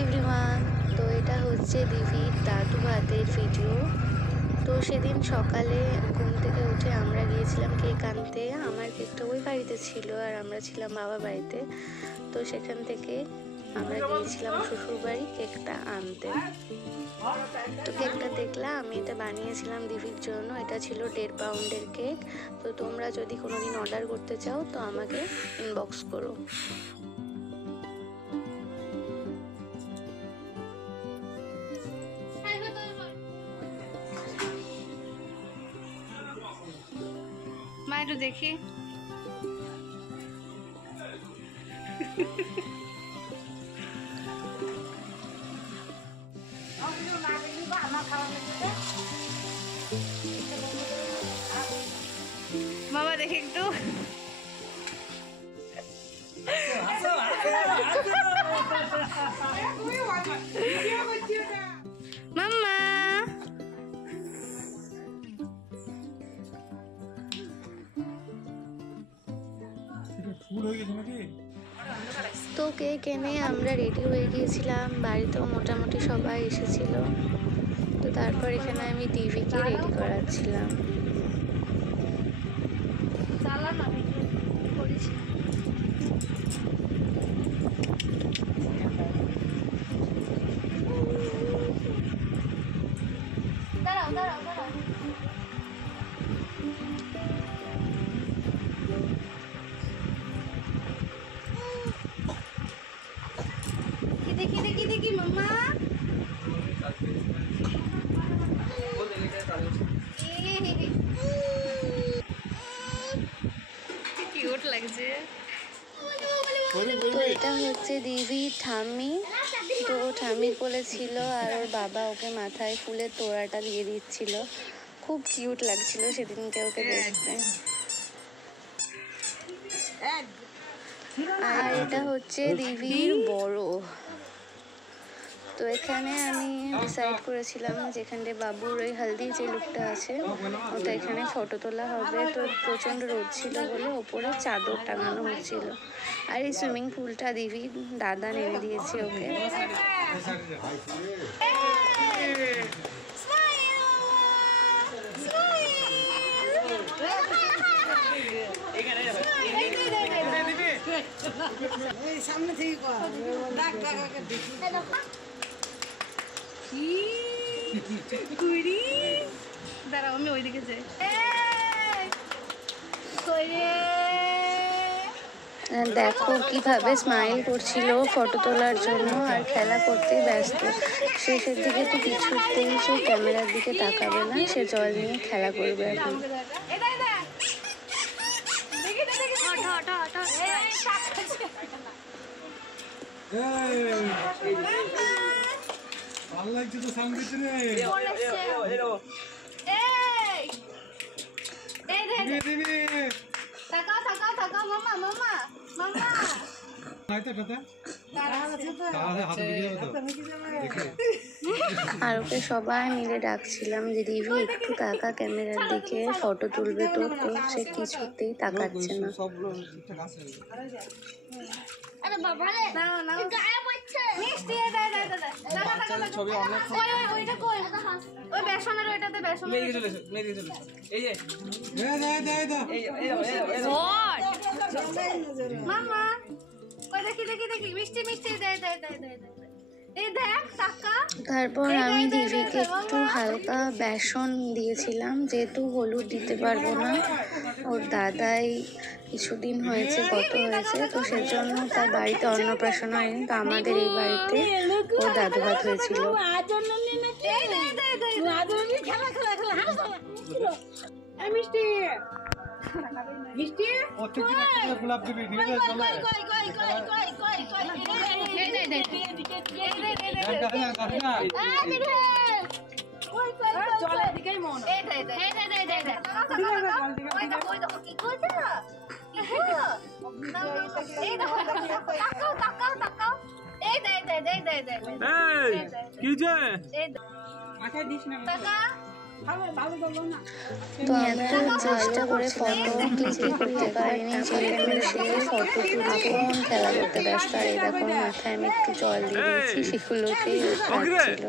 Everyone, তো এটা হচ্ছে দিভির দাদু ভাতের ভিডিও। তো সেদিন সকালে ঘুম থেকে উঠে আমরা গিয়েছিলাম কেক আনতে। আমার কেকটা ওই বাড়িতে ছিল আর আমরা ছিলাম বাবার বাড়িতে। তো সেখান থেকে আমরা গিয়েছিলাম শ্বশুর বাড়ি কেকটা আনতে। তো কেকটা দেখলাম, আমি এটা বানিয়েছিলাম দিভির জন্য। এটা ছিল 1.5 পাউন্ডের কেক। তো তোমরা যদি কোনোদিন অর্ডার করতে চাও তো আমাকে ইনবক্স করো। মা একটু দেখি। বাবা দেখি একটু। মাম্মা তো কেক এনে আমরা রেডি হয়ে গিয়েছিলাম, বাড়িতেও মোটামুটি সবাই এসেছিল। তো তারপর এখানে আমি দিভিকে রেডি করাচ্ছিলাম। দাঁড়াও দাঁড়াও দাঁড়াও। দেখি দেখি দেখি মাম্মা। কিউট লাগছে। তো এটা হচ্ছে দিভির ঠাম্মি। তো ঠাম্মির কোলে ছিল আর ওর বাবা ওকে মাথায় ফুলের তোড়াটা দিয়ে দিচ্ছিল। খুব কিউট লাগছিল সেদিনকে ওকে দেখতে। আর এটা হচ্ছে দিভির বড়। তো এখানে আমি ডিসাইড করেছিলাম যেখানে বাবুর ওই হলদি যে লুকটা আছে ওটা এখানে ফটো তোলা হবে। তো প্রচণ্ড রোদ ছিল বলে ওপরে চাদর টাঙানো হচ্ছিল। আর এই সুইমিং পুলটা দিভি দাদা নেমে দিয়েছে ওকে। সামনে থেকে দাঁড়াও আমি ওইদিকে যাই। দেখো কিভাবে স্মাইল করছিল ফটো তোলার জন্য আর খেলা করতে ব্যস্ত। শেষের দিকে তো কিছুতেই সে ক্যামেরার দিকে তাকাবে না, সে জল নিয়ে খেলা করবে এখন। ভালো লাগছে তো সঙ্গীত রে। তাকাও তাকাও তাকাও মাম্মা মাম্মা মাম্মা। আর ওকে সবাই মিলে ডাকছিলাম যে দিভি একটু তাকা ক্যামেরার দিকে, ফটো তুলবে। তো সে কিছুতেই তাকাচ্ছে না। মাম্মা ওই দেখি দেখি দেখি মিষ্টি মিষ্টি দে দে দে দে দে। এই দেখ টাকা। তারপর আমি দিভিকে একটু হালকা বেসন দিয়েছিলাম, যেহেতু হলুদ দিতে পারবো না। ওর দাদাই কিছুদিন হয়েছে গত হয়েছে, তো সেজন্য তার বাড়িতে অন্নপ্রাশন হয়নি। তো আমাদের এই বাড়িতে ওর দাদু ভাত হয়েছিল। মিষ্টি মিষ্টি গোলাপ দিবি জলের দিকেই মন। কি যে মাথায় দিস না। তো এত চেষ্টা করে ফটো ক্লিক করতে পারিনি, যেহেতু সে ফটো তুলে খেলা করতে ব্যস্ত। আর এই দেখো মাথায় আমি একটু জল দিয়ে দিয়েছি, সেগুলোকেই খাচ্ছিল।